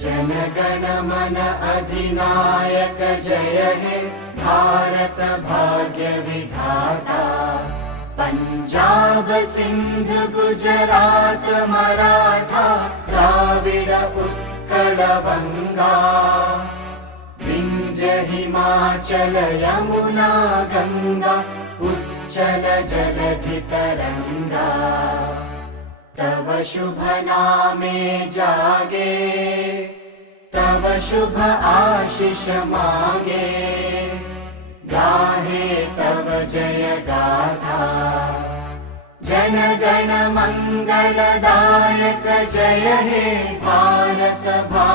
जनगण मन अधिनायक जय हे भारत भाग्य विधाता। पंजाब सिंध गुजरात मराठा द्राविड उत्कल बंगा। विंध्य हिमाचल यमुना गंगा उच्चल जलधि तरंगा। तव शुभ नामे जागे तव शुभ आशीष मांगे। गाहे तव जय गाथा जन गण मंगलदायक जय हे भारत भाग्य